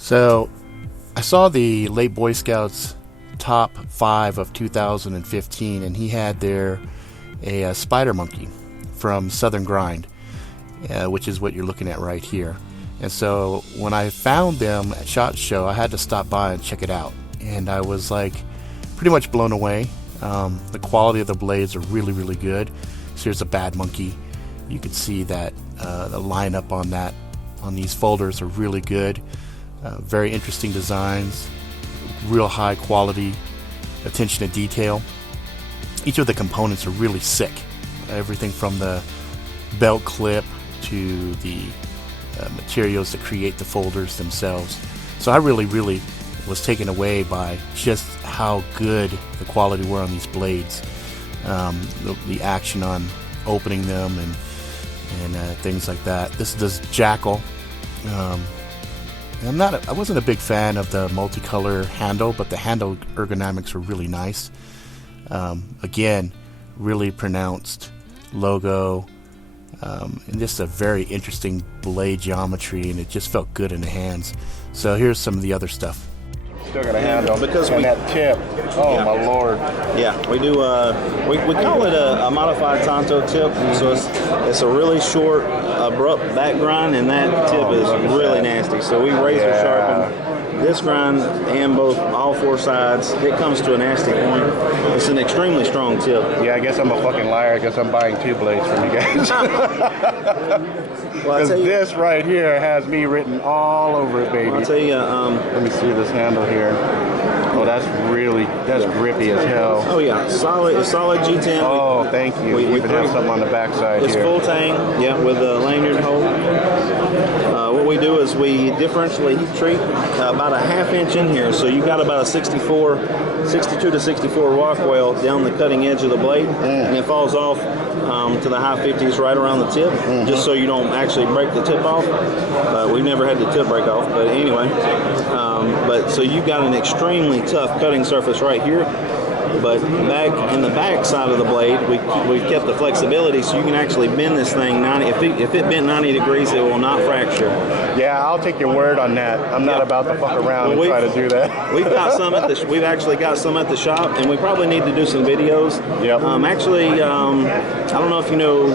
So, I saw the Late Boy Scouts top 5 of 2015, and he had there a spider monkey from Southern Grind, which is what you're looking at right here. And so when I found them at SHOT Show, I had to stop by and check it out, and I was like pretty much blown away. The quality of the blades are really, really good. So here's a bad monkey. You can see that the lineup on these folders are really good. Very interesting designs, real high quality, attention to detail. Each of the components are really sick. Everything from the belt clip to the materials that create the folders themselves. So I really, really was taken away by just how good the quality were on these blades. The action on opening them and things like that. This is Jackal. I wasn't a big fan of the multicolor handle, but the handle ergonomics were really nice. Again, really pronounced logo, and just a very interesting blade geometry, and it just felt good in the hands. So here's some of the other stuff. Still got a handle because that tip. Oh yeah. My lord! Yeah, we do. We call it a modified Tonto tip. So it's a really short, abrupt back grind, and that tip is really nasty. So we razor sharpen this grind and all four sides. It comes to a nasty point. It's an extremely strong tip. Yeah, I guess I'm a fucking liar. I guess I'm buying 2 blades from you guys. Because this right here has me written all over it, baby. I'll tell you. Let me see this handle here. Oh, that's grippy as hell. Oh yeah, solid G10. Oh, thank you. We even have something on the backside here. It's full tang, yeah, with a lanyard hole. What we do is we differentially heat treat about a ½ inch in here, so you got about a 62 to 64 walk well down the cutting edge of the blade, and it falls off to the high 50s right around the tip, just so you don't actually break the tip off. We've never had the tip break off, but anyway. But so you got an extremely tough cutting surface right here. But back in the back side of the blade, we've kept the flexibility so you can actually bend this thing 90. If it bent 90 degrees, it will not fracture. Yeah, I'll take your word on that. I'm not about to fuck around and try to do that. We've actually got some at the shop, and we probably need to do some videos. Yep. Actually, I don't know if you know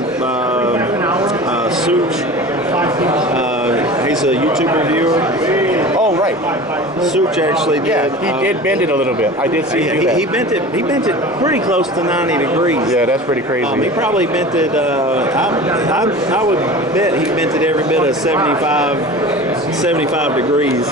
Such. He's a YouTube reviewer. Oh, right. Such actually did. Yeah, he did bend it a a little bit. I did see him do that. He bent it pretty close to 90 degrees. Yeah, that's pretty crazy. He probably bent it, I would bet he bent it every bit of 75 degrees.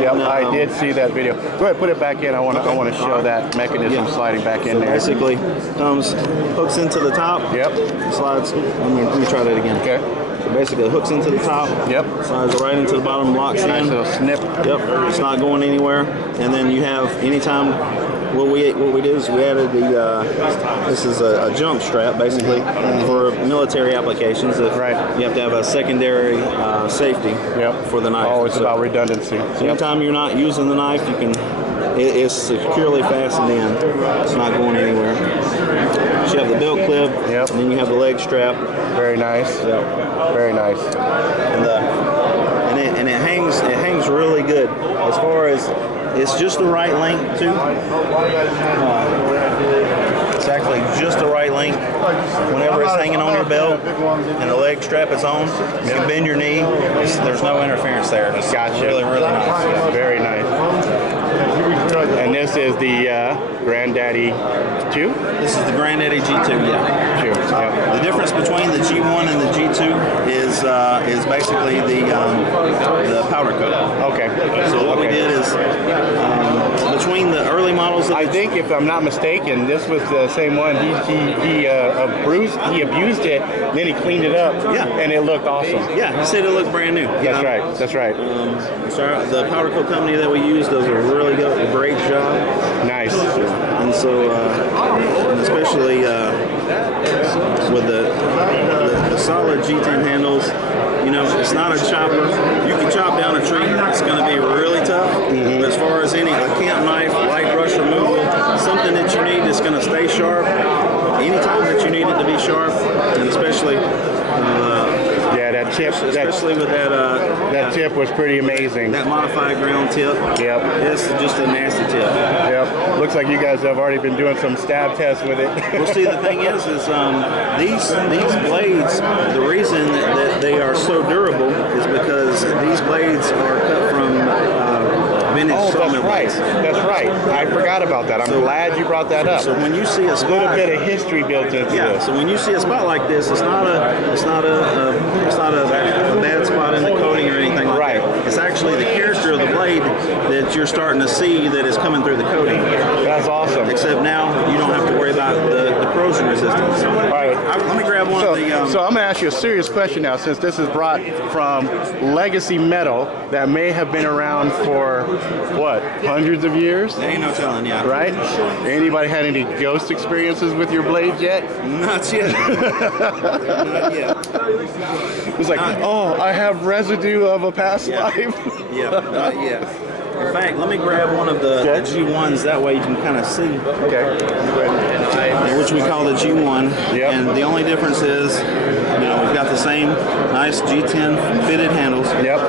Yep, I did see that video. Go ahead, put it back in. I want to show that mechanism sliding back in there. Basically, hooks into the top. Yep. Slides. Let me try that again. Okay. So basically, hooks into the top. Yep. Slides right into the bottom, locks in. Nice little snip. Yep. It's not going anywhere. And then you have anytime. What we did is we added this is a jump strap basically for military applications. Right. You have to have a secondary safety for the knife. Oh, it's about redundancy. So anytime you're not using the knife, you can. It's securely fastened in. It's not going anywhere. So you have the belt clip, and then you have the leg strap. Very nice. Yep. Very nice. And it hangs really good as far as. It's just the right length too. It's actually just the right length. Whenever it's hanging on your belt and the leg strap is on, you can bend your knee. There's no interference there. It's really, really nice. Yeah, very nice. And this is the Granddaddy 2? This is the Granddaddy G2, yeah. 2, yeah. The difference between the G1 and the G2 is basically the powder coat. Okay. So what we did is between the early models of I think if I'm not mistaken, this was the same one. He abused it, then he cleaned it up, and it looked awesome. Yeah, he said it looked brand new. That's right. That's right. The powder coat company that we use does a really great job. Nice. And so, and especially with the solid G10 handles, it's not a chopper. You can chop down a tree. It's going to be really tough. Mm-hmm. But as far as a camp knife, light brush removal, something that you need that's going to stay sharp, anytime that you need it to be sharp, and especially... tip, especially with that that tip was pretty amazing. That modified ground tip. Yep. It's just a nasty tip. Yep. Looks like you guys have already been doing some stab tests with it. Well, see, the thing is these blades, the reason that they are so durable is because these blades are cut from vintage sawmill blades. That's right. I forgot about that. I'm glad you brought that up. So when you see a spot, little bit of history built into this. So when you see a spot like this, it's not a bad spot in the coating or anything like that. It's actually the character of the blade that you're starting to see that is coming through the coating. That's awesome. Except now you don't have to worry about the corrosion resistance. All right. Let me grab one of the. So I'm going to ask you a serious question now, since this is brought from legacy metal that may have been around for, what, hundreds of years? There ain't no telling, yeah. Right? Anybody had any ghost experiences with your blades yet? Not yet. Not yet. It's like, oh, I have residue of a past life. Yeah, not yet. In fact, let me grab one of the G1s. That way you can kind of see. Okay. Which we call the G1. Yep. And the only difference is, we've got the same nice G10 fitted handles. Yep.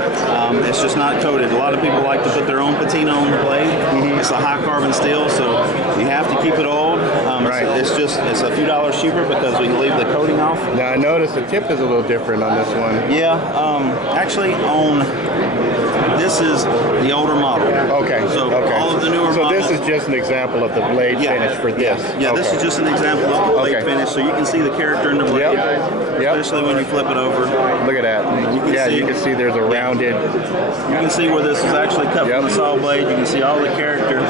It's just not coated. A lot of people like to put their own patina on the blade. Mm-hmm. It's a high carbon steel, so you have to keep it oiled. It's a few dollars cheaper because we leave the coating off. Now I noticed the tip is a little different on this one. Yeah. Actually, this is the older model. Okay. So all of the newer models. So this is just an example of the blade finish for this. Yeah, this is just an example of the blade finish. So you can see the character in the blade, especially when you flip it over. Look at that. You can see there's a rounded. You can see where this is actually cut from the saw blade. You can see all the character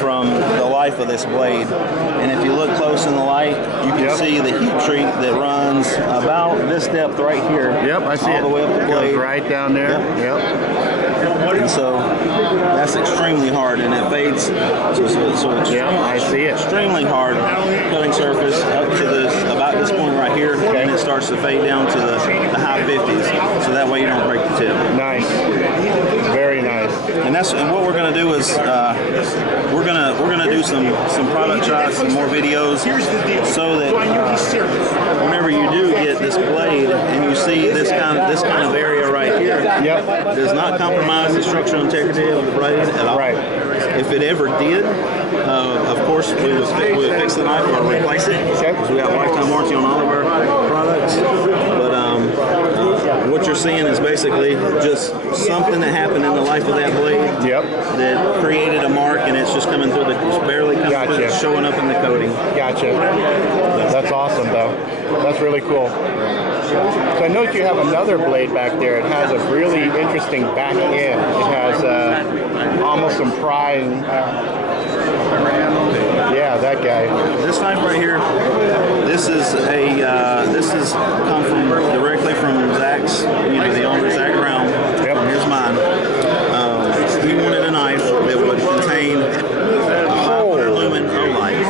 from the life of this blade. And if you look close in the light, you can see the heat treat that runs about this depth right here. Yep, I see all the way up the blade. Goes right down there. Yep. And so that's extremely hard, and it fades. So I see it. Extremely hard cutting surface up to about this point right here, and it starts to fade down to the high 50s. So that way you don't break the tip. Nice. Very nice. And what we're going to do is we're gonna do some product shots and more videos, so that whenever you do get this blade and you see this kind of area right here, does not compromise the structural integrity of the blade at all. Right. If it ever did, of course we would fix the knife or replace it, because we have lifetime warranty on all of our products. But what you're seeing is basically just something that happened in the life of that blade that created a mark, and it's just coming through it's barely coming through, it's showing up in the coating. Gotcha. That's awesome, though. That's really cool. So I note you have another blade back there. It has a really interesting back end. It has almost some prying. Yeah, that guy. This knife right here. This is come from directly from Zach's. The owner, Zach Brown. Yep. Here's mine. He wanted a knife that would contain 500 lumen Olight.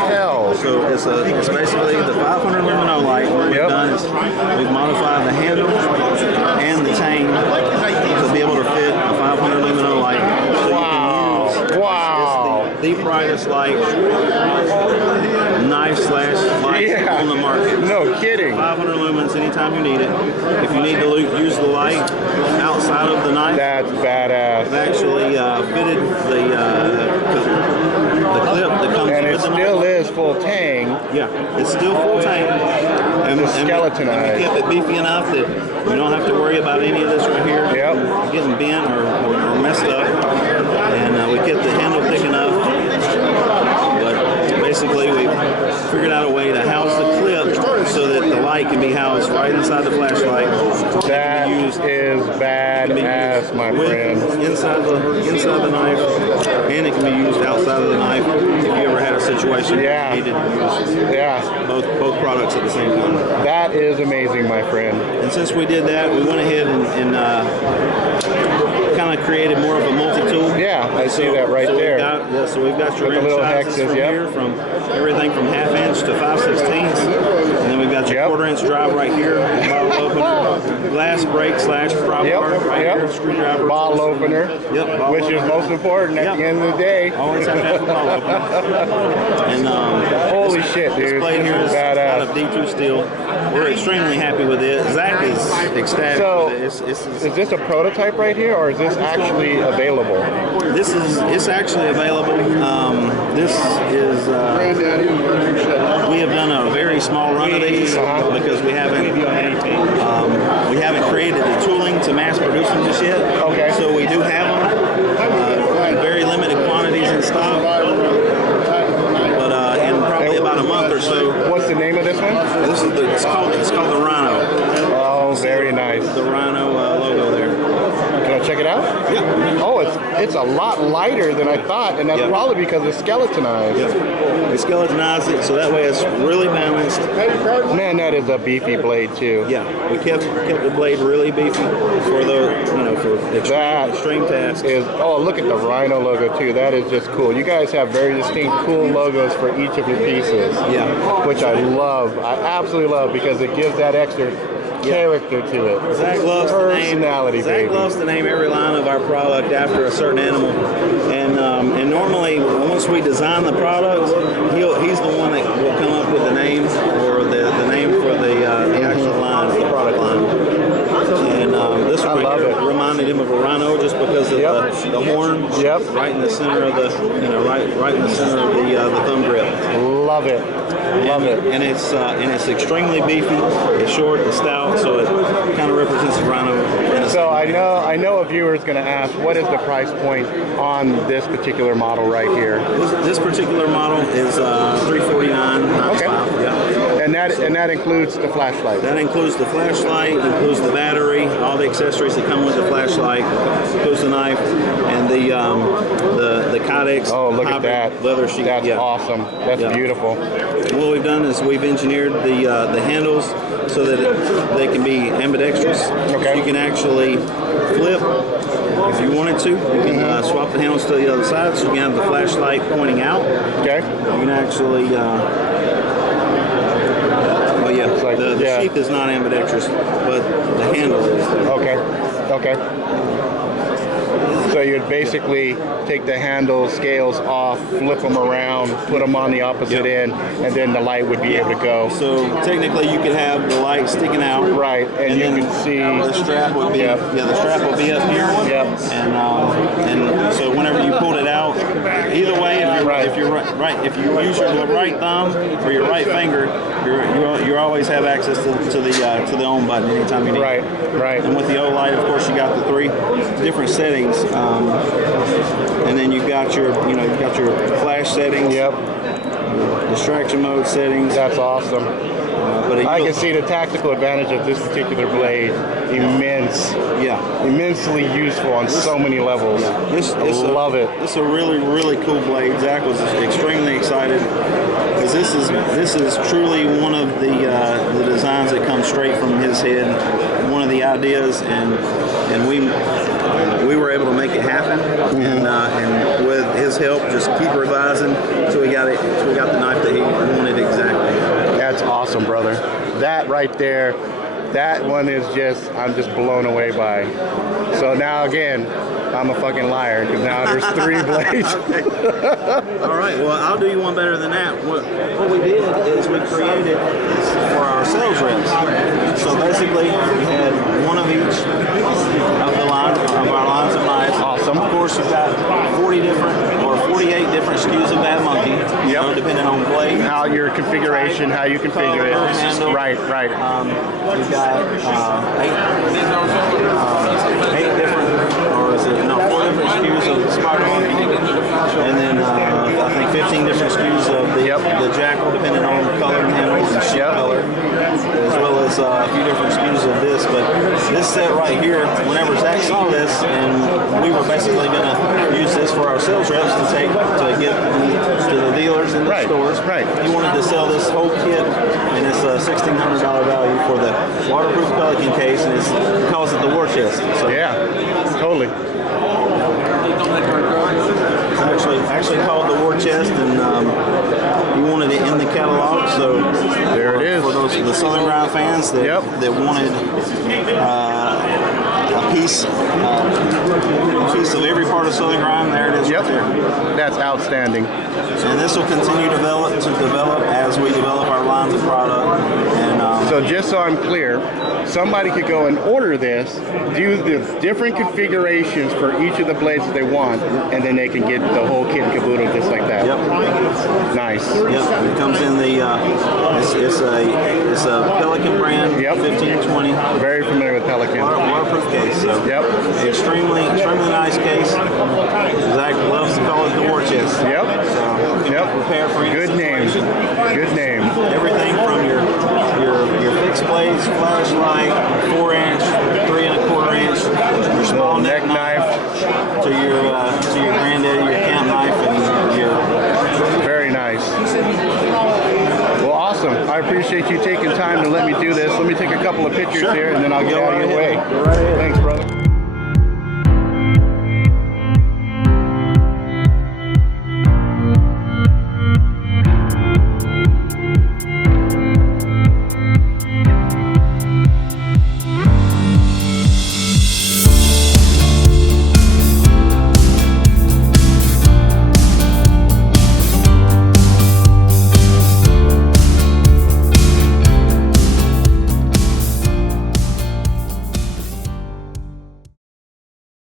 So it's basically the 500 lumen Olight. What we've done is we've modified the handle and the tang to be able to fit a 500 lumen Olight. So it's the brightest light knife / light on the market. No kidding. 500 lumens anytime you need it. If you need to use the light outside of the knife, that's badass. We've actually fitted the clip that comes with the knife. And it still is full tang. Yeah, it's still full tang. And skeletonized. We kept it beefy enough that we don't have to worry about any of this right here getting bent or messed up. And we kept the handle thick enough. But basically, we figured out a way to house the clip so that the light can be housed right inside the flashlight. That is badass, my friend. Inside the knife, and it can be used outside of the knife if you ever had a situation where you needed to use both products at the same time. That is amazing, my friend. And since we did that, we went ahead and kind of created more of a multi-tool. Yeah, I see that right there. So we've got your rim sizes from here, from everything from 1/2 inch to 5/16. And then we've got your 1/4 inch drive right here, bottle opener, glass break / pry bar right here, screwdriver. Bottle opener. Which is most important at the end of the day. Always have to have a bottle opener. And holy shit, dude. This blade here is out of D2 steel. we're extremely happy with it. Zach is ecstatic So, with it. is this a prototype right here, or is this actually available? It's actually available. This is we have done a very small run of these because we haven't created the tooling to mass produce them just yet. Okay. So we do have them in very limited quantities in stock, but in probably about a month or so. What's the name of this one? It's called the Rhino. Oh, very nice. The Rhino logo there. Can I check it out? Yeah. Oh, it's a lot lighter than I thought, and that's probably because it's skeletonized. Yeah. We skeletonized it so that way it's really balanced. Man, that is a beefy blade too. Yeah, we kept the blade really beefy for for extreme tasks. Look at the Rhino logo too. That is just cool. You guys have very distinct, cool logos for each of your pieces. Yeah. Which I love. I absolutely love because it gives that extra character to it. Zach loves personality, Zach loves to name every line of our product after a certain animal, and normally once we design the product, he's the one that will come up with the name or the name for the actual line, the product line. And this one reminded him of a rhino just because of the horn, right in the center of the right in the center of the thumb grip. Love it. Love it. And it's extremely beefy. It's short, it's stout, so it kind of represents the rhino. So I know a viewer is going to ask, what is the price point on this particular model right here? This particular model is $349.95. Okay. Yeah. And that includes the flashlight. That includes the flashlight, includes the battery, all the accessories that come with the flashlight, includes the knife, and the Kydex. Oh, look at that leather sheet. That's awesome. That's beautiful. What we've done is we've engineered the handles so that they can be ambidextrous. Okay. So you can actually flip if you wanted to. You can swap the handles to the other side, so you can have the flashlight pointing out. Okay. You can actually. The sheath is not ambidextrous, but the handle is. Okay. So you'd basically take the handle scales off, flip them around, put them on the opposite end, and then the light would be able to go. So technically, you could have the light sticking out, right? And you can see the strap would be the strap will be up here. Yep. And so whenever you pulled it out, either way, if you use your right thumb or your right finger, you always have access to the on button anytime you need. Right. And with the O light, of course, you got the 3 different settings, and then you've got your flash settings. Yep. Distraction mode settings. That's awesome. But I can see the tactical advantage of this particular blade. Immensely useful on so many levels. I love it. It's a really, really cool blade. Zach was extremely excited because this is truly one of the designs that comes straight from his head. One of the ideas, and we were able to make it happen. And with his help, just keep revising. So we got the knife that he wanted exactly. That's awesome, brother. That right there, that one is I'm just blown away by. So now again, I'm a fucking liar because now there's 3 blades. All right, well, I'll do you one better than that. What we did is we created for our sales reps. So basically, we had one of each of our lines of knives. Awesome. Of course, you've got 48 different SKUs of Bad Monkey. Depending on blade. How your configuration, how you configure it. Handle. Right. We've got 4 different SKUs of Spider Monkey, and then I think 15 different SKUs of the Jackal, depending on color and handles and sheet color, as well as a few different SKUs of this. But this set right here, whenever Zach saw this, and we were basically going to use this for our sales reps to get to the dealers in the stores. Right. He wanted to sell this whole kit, and it's a $1,600 value for the waterproof Pelican case, and he calls it the war chest. So totally. It's actually called the war chest, and he wanted it in the catalog. So there it is for the Southern Grind fans that wanted a piece of every part of Southern Grind. There it is. Yep. Right there. That's outstanding. And this will continue to develop as we develop our lines of product. And So just so I'm clear, somebody could go and order this, do the different configurations for each of the blades that they want, and then they can get the whole kit and caboodle just like that. yep. Nice. Yep, it comes in the it's a Pelican brand, Yep. 1520 Very familiar with Pelican. waterproof case. So Yep. extremely nice case. Zach loves to call it the war chest. Yep. So Yep. prepare for any Good name. situation. Good name. Everything from your fixed blades, flashlight, 4-inch, 3 1/4 inch, your small neck knife, to your granddaddy, your camp knife, and your Very nice. Well, awesome. I appreciate you taking time to let me do this. Let me take a couple of pictures Sure. here, and then I'll get Go out of right your way. ahead. Go right ahead. Thanks.